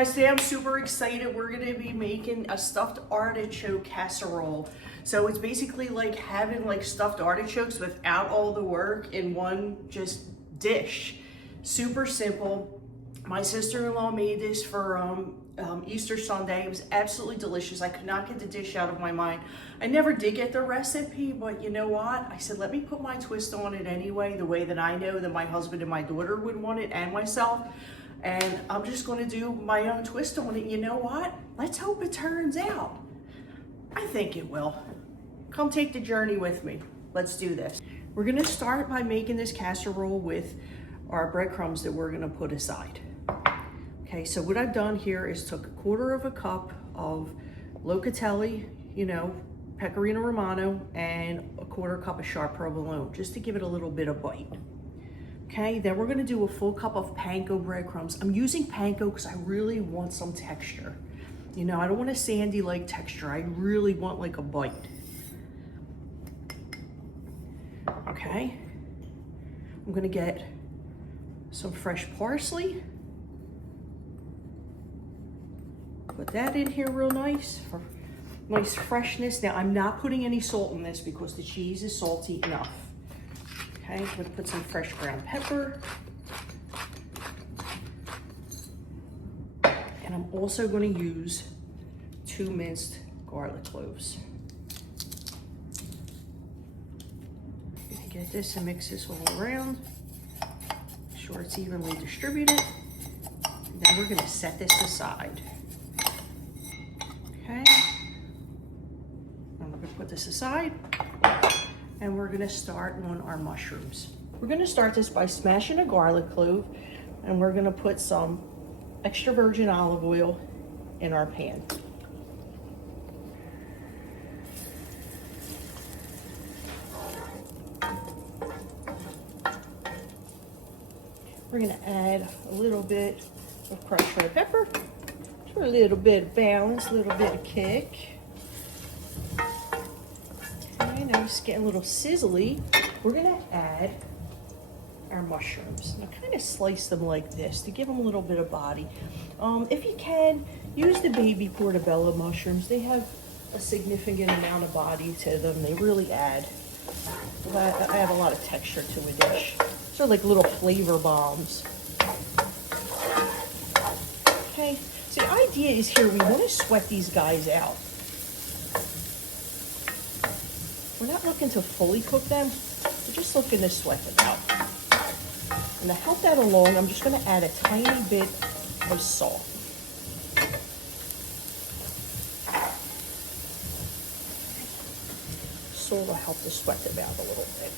guys, today I'm super excited. We're gonna be making a stuffed artichoke casserole. So it's basically like having like stuffed artichokes without all the work in one just dish. Super simple. My sister-in-law made this for Easter Sunday. It was absolutely delicious. I could not get the dish out of my mind. I never did get the recipe, but you know what? I said, let me put my twist on it anyway, the way that I know that my husband and my daughter would want it, and myself. And I'm just gonna do my own twist on it. You know what? Let's hope it turns out. I think it will. Come take the journey with me. Let's do this. We're gonna start by making this casserole with our breadcrumbs that we're gonna put aside. Okay, so what I've done here is took 1/4 cup of locatelli, you know, pecorino romano, and 1/4 cup of sharp provolone, just to give it a little bit of bite. Okay, then we're gonna do a full cup of panko breadcrumbs. I'm using panko because I really want some texture. You know, I don't want a sandy-like texture. I really want like a bite. Okay, I'm gonna get some fresh parsley. Put that in here real nice for nice freshness. Now, I'm not putting any salt in this because the cheese is salty enough. Okay, I'm gonna put some fresh ground pepper. And I'm also gonna use 2 minced garlic cloves. Get this and mix this all around. Make sure it's evenly distributed. And then we're gonna set this aside. Okay, and we're gonna put this aside. And we're gonna start on our mushrooms. We're gonna start this by smashing a garlic clove, and we're gonna put some extra virgin olive oil in our pan. We're gonna add a little bit of crushed red pepper for a little bit of balance, a little bit of kick. Now it's getting a little sizzly. We're gonna add our mushrooms. Now kind of slice them like this to give them a little bit of body. If you can, use the baby portobello mushrooms. They have a significant amount of body to them. They really add a lot of texture to a dish. So like little flavor bombs. Okay, so the idea is here, we want to sweat these guys out. We're not looking to fully cook them, we're just looking to sweat them out. And to help that along, I'm just gonna add a tiny bit of salt. Salt will help to sweat them out a little bit.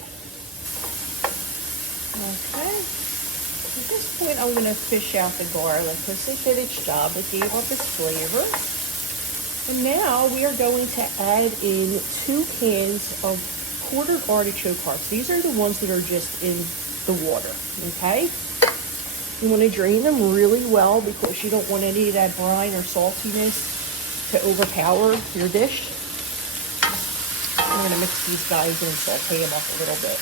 Okay, at this point I'm gonna fish out the garlic because it did its job, it gave up its flavor. And now we are going to add in 2 cans of quartered artichoke hearts. These are the ones that are just in the water, okay? You want to drain them really well because you don't want any of that brine or saltiness to overpower your dish. I'm going to mix these guys in and saute them up a little bit.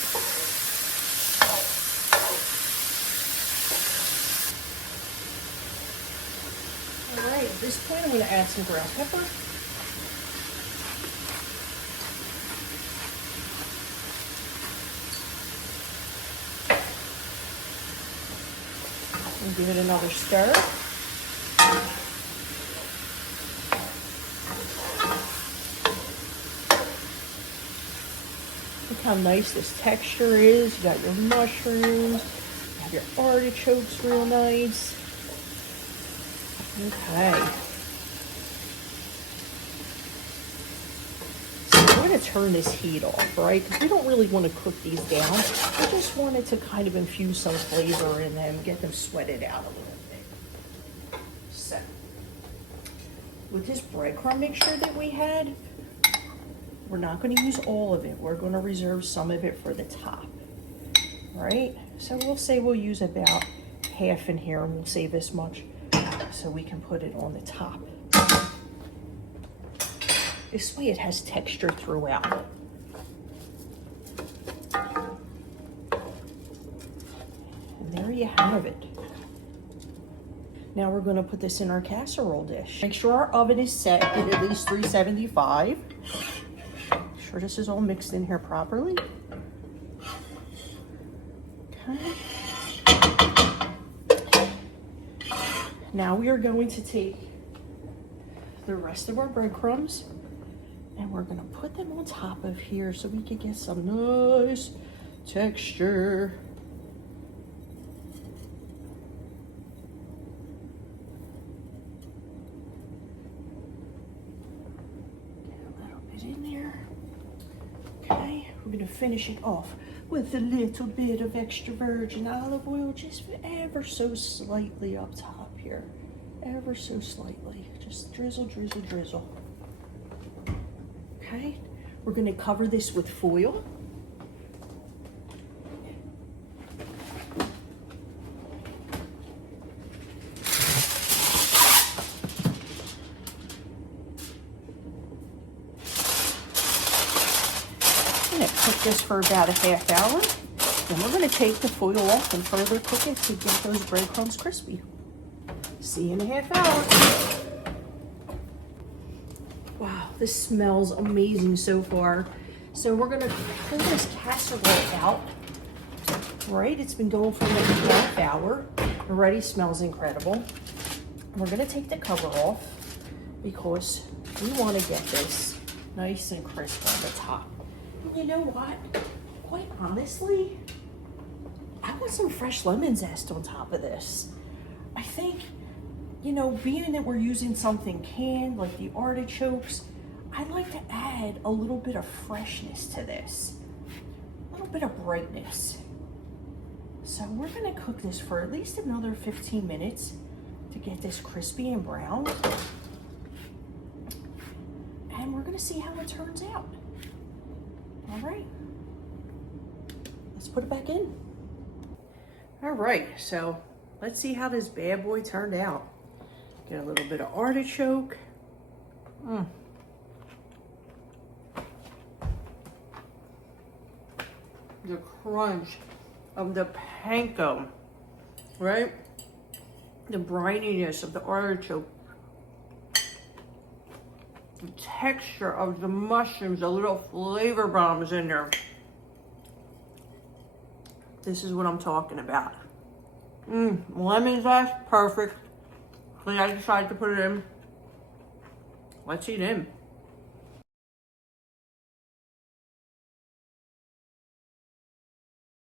All right, at this point I'm going to add some ground pepper. And give it another stir. Look how nice this texture is. You got your mushrooms, you have your artichokes real nice. Okay. So we're going to turn this heat off, right? Because we don't really want to cook these down. We just wanted to kind of infuse some flavor in them, get them sweated out a little bit. So, with this breadcrumb mixture that we had, we're not going to use all of it. We're going to reserve some of it for the top, right? So we'll say we'll use about half in here, and we'll save this much so we can put it on the top. This way it has texture throughout. And there you have it. Now we're gonna put this in our casserole dish. Make sure our oven is set at least 375. Make sure this is all mixed in here properly. Okay. Now we are going to take the rest of our breadcrumbs and we're gonna put them on top of here so we can get some nice texture. In there. Okay, we're gonna finish it off with a little bit of extra virgin olive oil, just ever so slightly up top here. Ever so slightly. Just drizzle, drizzle, drizzle. Okay, we're gonna cover this with foil. Cook this for about a half hour. Then we're going to take the foil off and further cook it to get those breadcrumbs crispy. See you in a half hour. Wow, this smells amazing so far. So we're going to pull this casserole out. Right, it's been going for like a half hour. Already smells incredible. We're going to take the cover off because we want to get this nice and crisp on the top. You know what? Quite honestly, I want some fresh lemon zest on top of this. I think, you know, being that we're using something canned like the artichokes, I'd like to add a little bit of freshness to this, a little bit of brightness. So we're gonna cook this for at least another 15 minutes to get this crispy and brown. And we're gonna see how it turns out. All right, let's put it back in. All right, so let's see how this bad boy turned out. Get a little bit of artichoke. The crunch of the panko, right? The brininess of the artichoke. The texture of the mushrooms, the little flavor bombs in there. This is what I'm talking about. Lemon zest, perfect. I decided to put it in. Let's eat in.